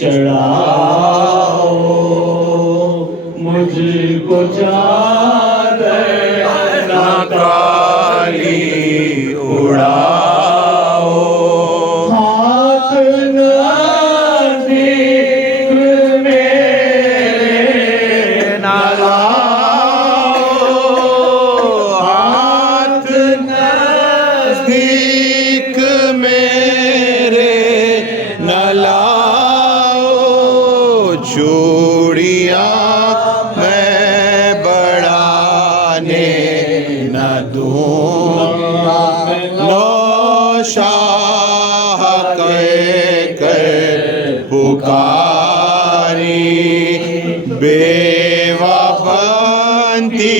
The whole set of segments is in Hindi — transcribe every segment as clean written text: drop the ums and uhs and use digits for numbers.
चढ़ाओ मुझको चादर ना काली उड़ाओ, हाथ नज़दीक मेरे ना लाओ, हाथ नज़दीक मेरे न लाओ, चूड़ियाँ मैं बढ़ाने न दूँगा, नौशाह कर पुकारी, बेवा बनती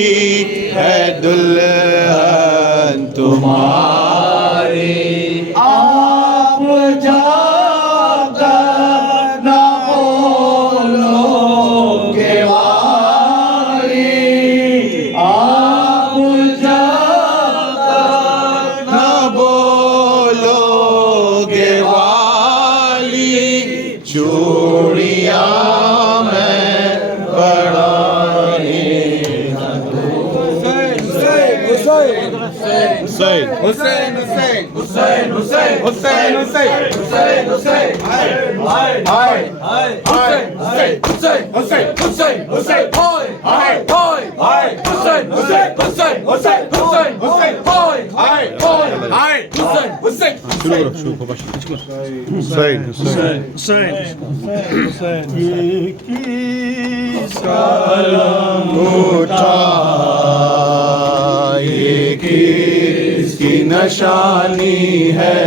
है दुल्हन तुम्हारी, आप जाकर न बोलोगे वाली, आप जाकर न बोलोगे वाली, चूड़ियाँ मैं बढ़ाने न दूँगा। Hussein, Hussein, Hussein, Hussein, Hussein, Hussein, Hussein, Hussein, Hussein, hi, hi, hi, hi, Hussein, Hussein, Hussein, Hussein, Hussein, Hussein, hi, hi, hi, hi, Hussein, Hussein, Hussein, Hussein, Hussein, Hussein, hi, hi, hi, hi, Hussein, Hussein. Hussein, Hussein, Hussein, Hussein. किसका कलम उठा, ये किसकी निशानी है,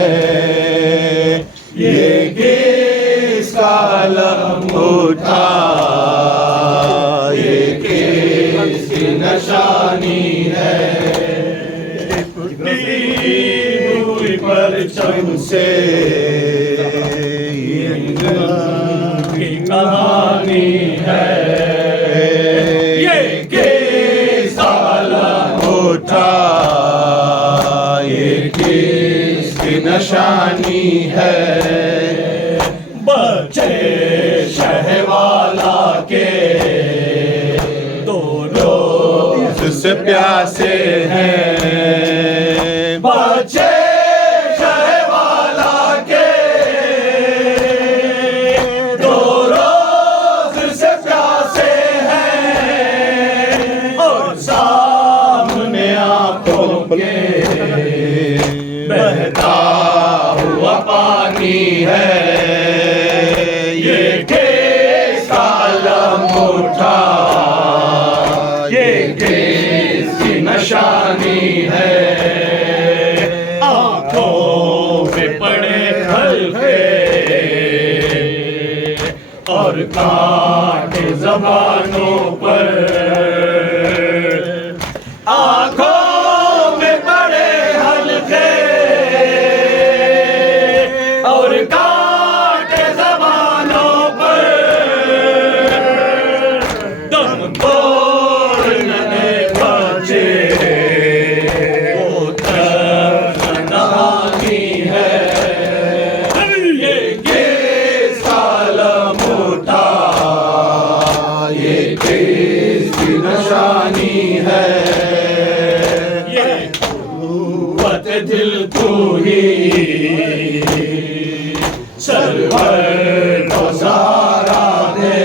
ये किसका कलम उठा, ये किसकी निशानी है, टूटी हुई परचम से ये की कहानी है, ये किसका कलम उठा, ये किसकी निशानी है, बच्चे शहवाला के दोनों से प्यासे हैं, बच्चे शहवाला के दो रोज से प्यासे हैं, और सामने आंखों के बहता हुआ पानी है, ये किसका कलम उठा, ये किसकी निशानी है, आंखों में पड़े हल्के और कांटे ज़बानों पर, आंखों में पड़े हल्के और कांटे ज़बानों पर, दम तोड़ने बचे वो तब नहानी है, ये किसका कलम उठा, ये किसकी निशानी है, ये कुव्वत दिल तू ही सरवर को सहारा दे,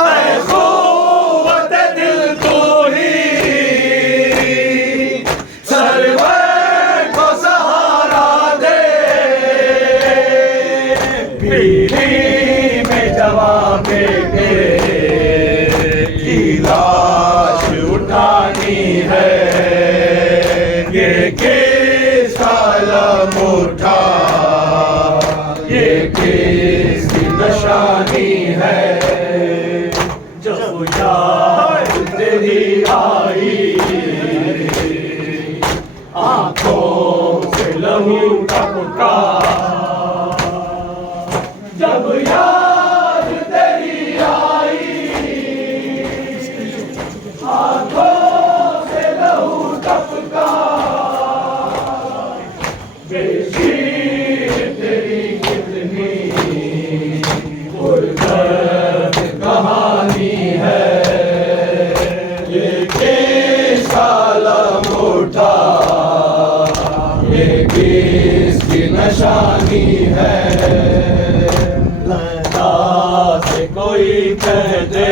ऐ कुव्वत दिल तू ही सरवर को सहारा दे, पीढ़ी में जवाब बेटे की लाश उठानी है, ये किसका कलम उठा, ये किसकी निशानी है, जब याद तेरी आई, आंखों से लहू टपका, जब याद तेरी आई, आंखों से लहू टपका, बेशीर नशानी है। लैला से कोई कह दे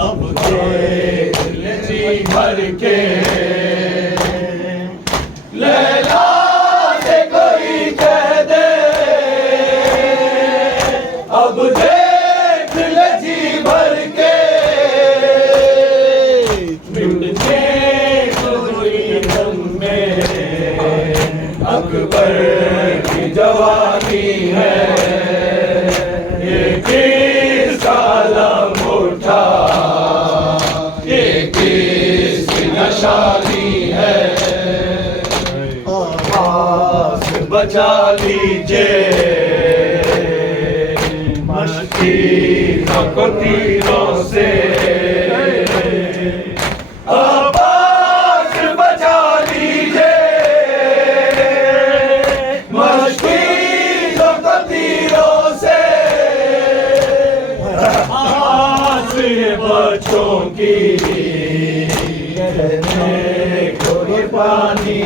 अब देख ले जी भर के। लैला से कोई कह दे अब देख ले जी भर के। मिटने कोई दम में अकबर की जवानी है। ये किस आलम उठा ये किसकी नशानी है। आवाज बचा लीजिए मस्ती को तीरों से। आवाज बचा लीजिए मस्ती को तीरों से। आज ये बच्चों की कहने को ये पानी